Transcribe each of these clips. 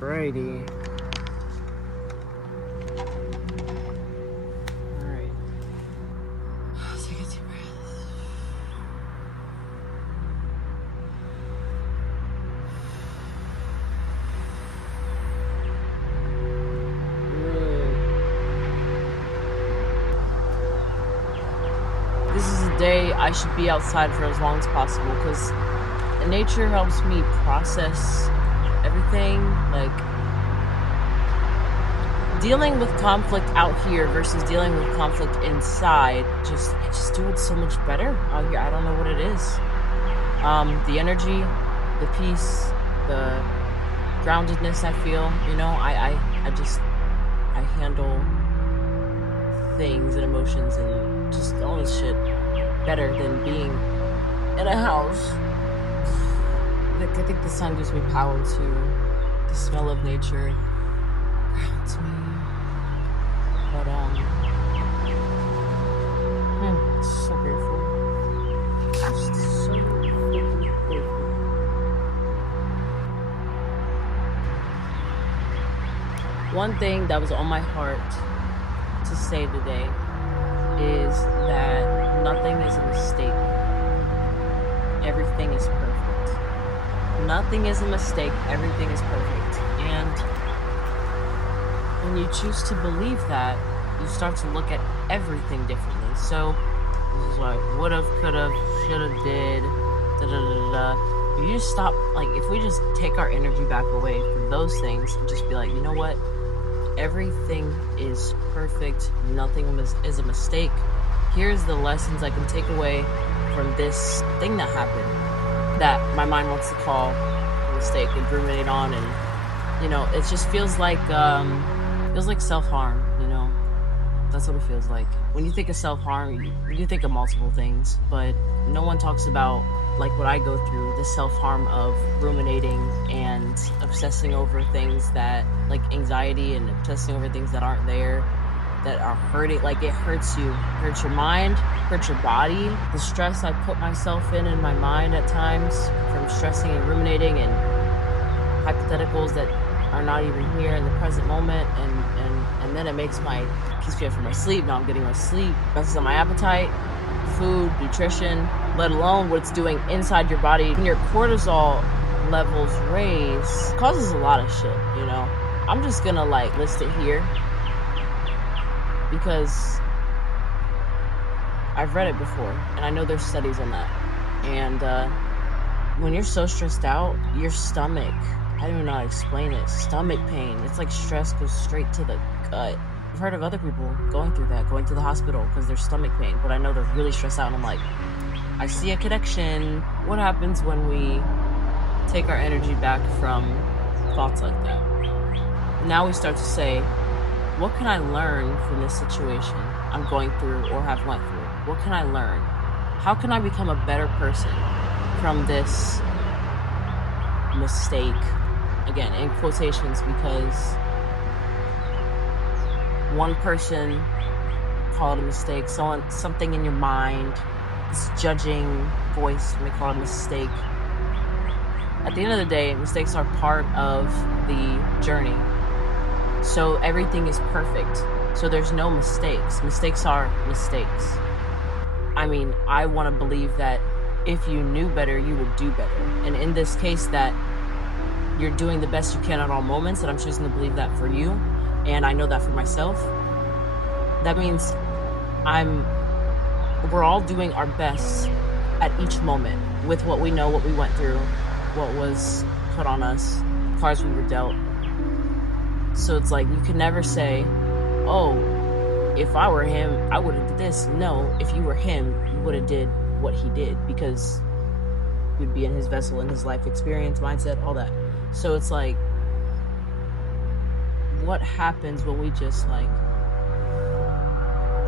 Alrighty. Alright. Take a deep breath. This is a day I should be outside for as long as possible because nature helps me process everything. Like, dealing with conflict out here versus dealing with conflict inside, I just do it so much better out here. I don't know what it is. The energy, the peace, the groundedness I feel, you know, I handle things and emotions and just all this shit better than being in a house. I think the sun gives me power too. The smell of nature grounds me. But so grateful. Just so grateful. One thing that was on my heart to say today is that nothing is a mistake. Everything is perfect. Nothing is a mistake. Everything is perfect. And when you choose to believe that, you start to look at everything differently. So this is why would've, could've, should've, did, da da da da. You just stop. Like, if we just take our energy back away from those things and just be like, you know what? Everything is perfect. Nothing is a mistake. Here's the lessons I can take away from this thing that happened that my mind wants to call a mistake and ruminate on, and you know, it just feels like self-harm. You know, that's what it feels like. When you think of self-harm, you think of multiple things, but no one talks about like what I go through, the self-harm of ruminating and obsessing over things that, like anxiety, and obsessing over things that aren't there, that are hurting. Like, it hurts you, hurts your mind, hurts your body. The stress I put myself in my mind at times from stressing and ruminating and hypotheticals that are not even here in the present moment, and then it keeps me up for my sleep. Now I'm getting my sleep, messes up my appetite, food, nutrition, let alone what it's doing inside your body. When your cortisol levels raise, it causes a lot of shit, you know. I'm just gonna like list it here because I've read it before, and I know there's studies on that. And when you're so stressed out, your stomach, I don't even know how to explain it, stomach pain, it's like stress goes straight to the gut. I've heard of other people going through that, going to the hospital because their stomach pain, but I know they're really stressed out, and I'm like, I see a connection. What happens when we take our energy back from thoughts like that? Now we start to say, what can I learn from this situation I'm going through or have went through? What can I learn? How can I become a better person from this mistake? Again, in quotations, because one person called it a mistake, something in your mind, this judging voice may call it a mistake. At the end of the day, mistakes are part of the journey. So everything is perfect. So there's no mistakes. Mistakes are mistakes. I mean, I want to believe that if you knew better, you would do better. And in this case, that you're doing the best you can at all moments, and I'm choosing to believe that for you, and I know that for myself. That means we're all doing our best at each moment with what we know, what we went through, what was put on us, cards we were dealt. So it's like, you can never say, oh, if I were him, I would have did this. No, if you were him, you would have did what he did, because you'd be in his vessel, in his life experience, mindset, all that. So it's like, what happens when we just like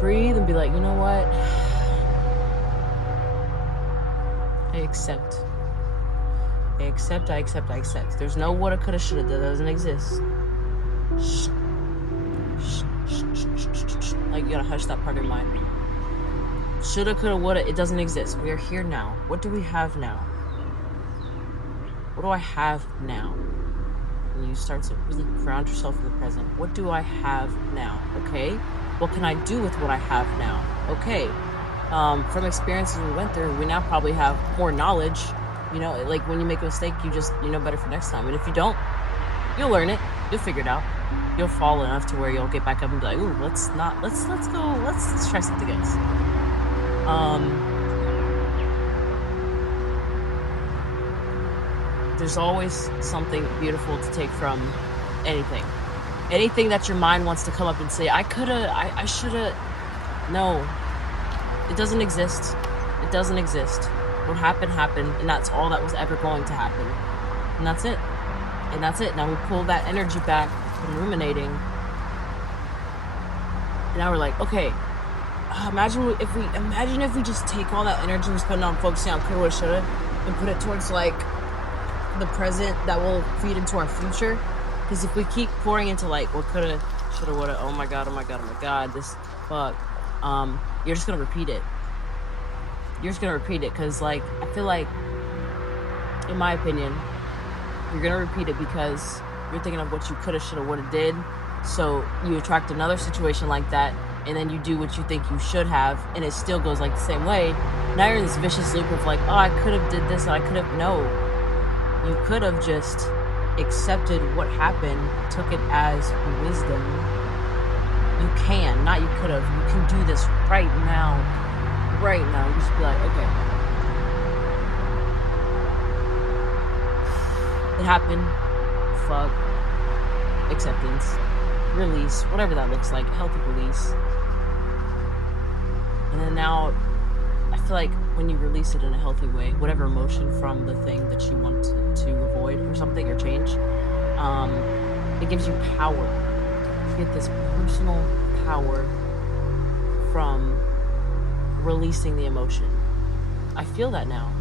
breathe and be like, you know what? I accept. I accept. There's no woulda, coulda, shoulda. That doesn't exist. Shh. Like, you gotta hush that part of your mind. Shoulda, coulda, woulda, it doesn't exist. We are here now. What do we have now? What do I have now? and you start to really ground yourself in the present. What do I have now? Okay. What can I do with what I have now? Okay. From experiences we went through, we now probably have more knowledge. You know, like when you make a mistake, you know better for next time. And if you don't, you'll learn it. You'll figure it out. You'll fall enough to where you'll get back up and be like, ooh, let's try something else. There's always something beautiful to take from anything. Anything that your mind wants to come up and say, I shoulda. No, it doesn't exist. It doesn't exist. What happened, happened, and that's all that was ever going to happen. And that's it. And that's it. Now we pull that energy back from ruminating. And now we're like, okay, imagine if we just take all that energy we spend on focusing on coulda, woulda, shoulda, and put it towards like the present that will feed into our future. Because if we keep pouring into like what coulda, shoulda, woulda, oh my god, this fuck, you're just gonna repeat it. You're just gonna repeat it because, like, I feel like, in my opinion, you're gonna repeat it because you're thinking of what you coulda, shoulda, woulda did. So you attract another situation like that, and then you do what you think you should have, and it still goes like the same way. Now you're in this vicious loop of like, oh, I could have did this, and I could have. No, you could have just accepted what happened, took it as wisdom. You can, not you could have. You can do this right now. Right now, you just be like, okay, it happened, fuck, acceptance, release, whatever that looks like, healthy release. And then now, I feel like when you release it in a healthy way, whatever emotion from the thing that you want to avoid or something or change, it gives you power. You get this personal power from releasing the emotion. I feel that now.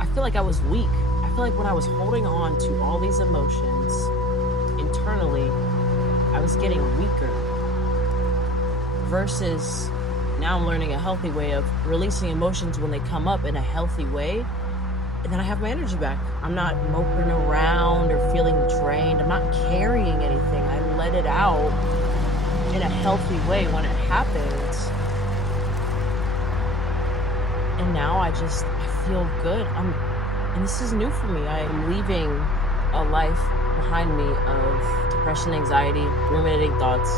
I feel like I was weak. I feel like when I was holding on to all these emotions internally, I was getting weaker. Versus now I'm learning a healthy way of releasing emotions when they come up in a healthy way. And then I have my energy back. I'm not moping around or feeling drained. I'm not carrying anything. I let it out in a healthy way when it happens. And now I feel good. And this is new for me. I'm leaving a life behind me of depression, anxiety, ruminating thoughts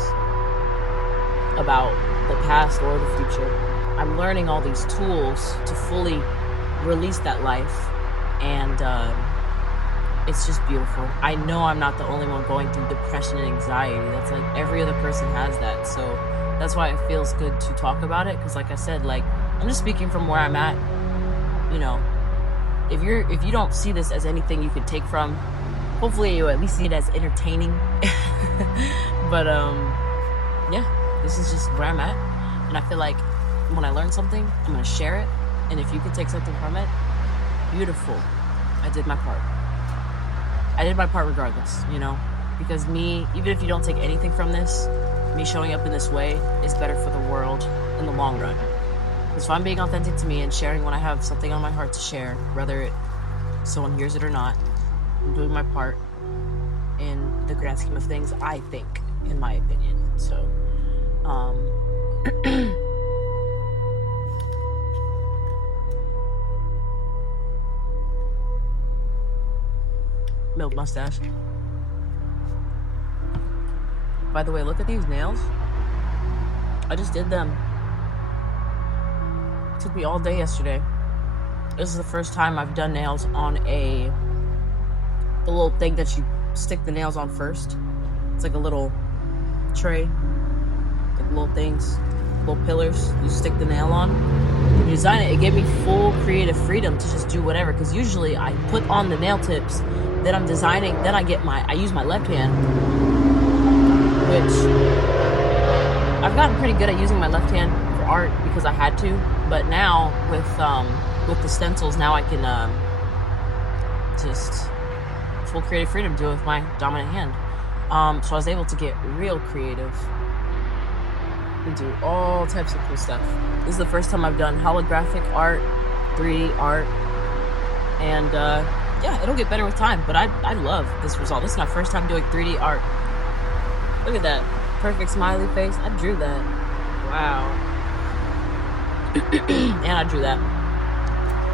about the past or the future. I'm learning all these tools to fully release that life. And it's just beautiful. I know I'm not the only one going through depression and anxiety. That's like every other person has that. So that's why it feels good to talk about it. Because like I said, like, I'm just speaking from where I'm at. You know, if you don't see this as anything you could take from, hopefully you at least see it as entertaining. But yeah, this is just where I'm at, and I feel like when I learn something, I'm gonna share it. And if you could take something from it, beautiful. I did my part. I did my part regardless, you know, because me, even if you don't take anything from this, me showing up in this way is better for the world in the long run. Because if I'm being authentic to me and sharing when I have something on my heart to share, whether someone hears it or not, I'm doing my part in the grand scheme of things, I think, in my opinion. So, milk mustache. By the way, look at these nails. I just did them. It took me all day yesterday. This is the first time I've done nails on the little thing that you stick the nails on first. It's like a little tray, like little things, little pillars you stick the nail on. When you design it, it gave me full creative freedom to just do whatever, because usually I put on the nail tips, then I'm designing, then I use my left hand, which I've gotten pretty good at using my left hand for art because I had to, but now with the stencils, now I can just full creative freedom to do it with my dominant hand. So I was able to get real creative and do all types of cool stuff. This is the first time I've done holographic art, 3D art, and yeah, it'll get better with time, but I love this result. This is my first time doing 3D art. Look at that. Perfect smiley face. I drew that. Wow. And I drew that.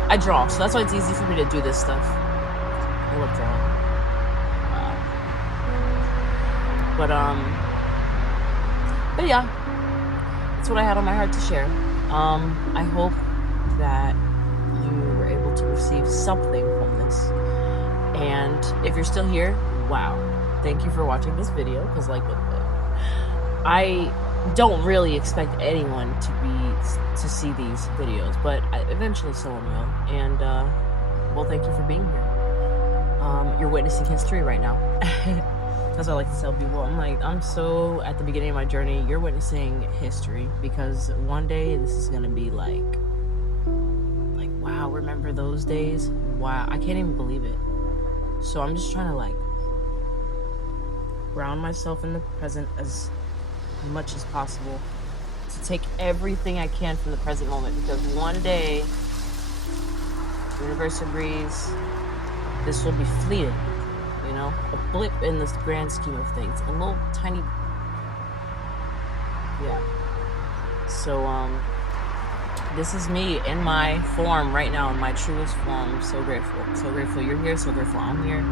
I draw, so that's why it's easy for me to do this stuff. I love drawing. Wow. But yeah, that's what I had on my heart to share. I hope that you were able to receive something from this. And if you're still here, wow, thank you for watching this video, because like I don't really expect anyone to see these videos, but eventually someone will. And well, thank you for being here. You're witnessing history right now. That's what I like to tell people. I'm so at the beginning of my journey. You're witnessing history, because one day this is gonna be like wow, remember those days? Wow, I can't even believe it. So I'm just trying to like ground myself in the present as much as possible, to take everything I can from the present moment, because one day, universe agrees, this will be fleeting, you know, a blip in this grand scheme of things, a little tiny, yeah. So this is me in my form right now, in my truest form. I'm so grateful you're here, so grateful I'm here.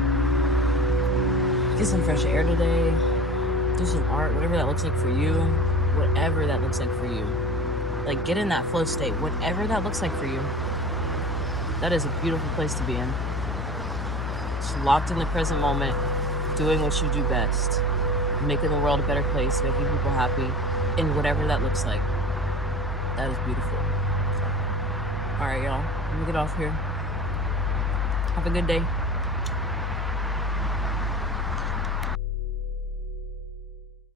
Get some fresh air today, do some art, whatever that looks like for you, whatever that looks like for you. Like, get in that flow state, whatever that looks like for you. That is a beautiful place to be in. Just locked in the present moment, doing what you do best, making the world a better place, making people happy, in whatever that looks like. That is beautiful. All right, y'all, let me get off here. Have a good day.